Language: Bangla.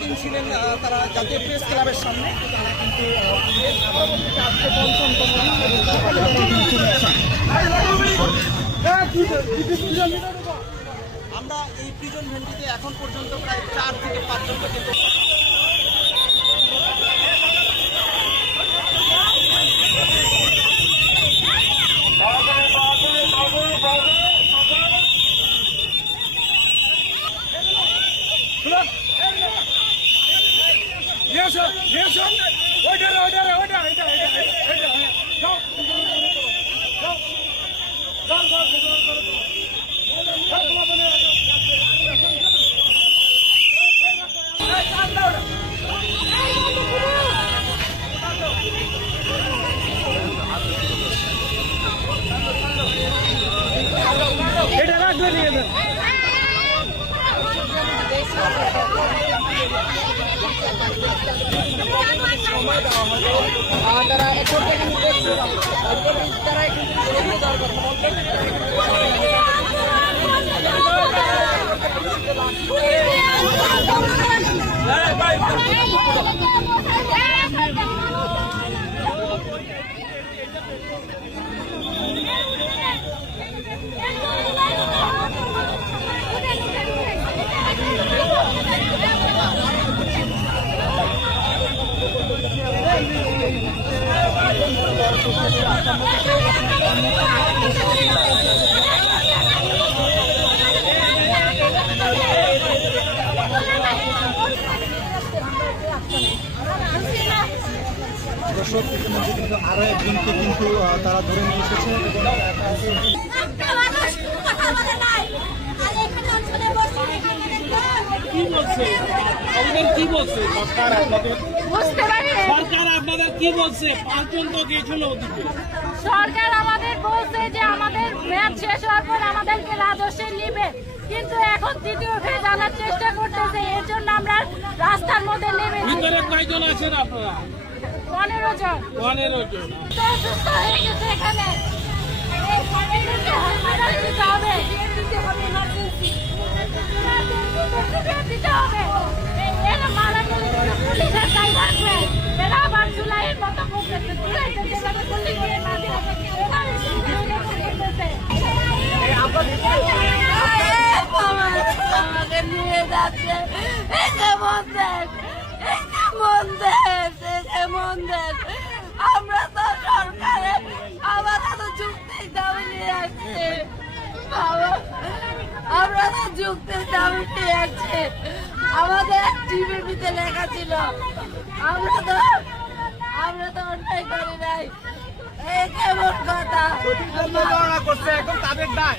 দিন ছিলেন তারা জাতীয় প্রেস ক্লাবের সামনে। কিন্তু তারা দিন আমরা এই প্রিজন ভেন্টিতে এখন পর্যন্ত প্রায় চার থেকে পাঁচজনকে কিন্তু এটা রাখবে নিয়ে সময় দেওয়া হলো তারা এখন তারা এখন দর্শক ইতিমধ্যে কিন্তু আরও একজনকে কিন্তু তারা ধরে নিয়ে এসেছে। এবং বসে কি বলছে? সরকার আপনাদের বুঝতে পারি? সরকার আপনাদের কি বলছে? পাঁচজন তো গেছিল ওদিকে। সরকার আমাদের বলছে যে আমাদের ম্যাচ শেষ হওয়ার পর আমাদেরকে রাজস্বে নিবে। কিন্তু এখন তৃতীয় ফেজ আনার চেষ্টা করতেছে এর জন্য আমরা রাস্তার মধ্যে নেমে ভিতরে কয়জন আছেন আপনারা? পনেরো জন। পনেরো জন। অসুস্থ হয়ে গেছে এখানে। এই দিতে হবে দিতে হবে emergency। Emergency দিতে হবে। যাচ্ছে এই যে মন্দির এই যে মন্দির। আমরা তো সরকারে আমরা তো যুক্তির দাবি নিয়ে আসছি। আমরা তো যুক্তির দাবি নিয়ে আসছি। আমাদের টিভিতে লেখা ছিল, আমরা তো আমরা তো অন্যায় করি নাই। এই কেমন কথা? করছে, এখন তাদের দায়।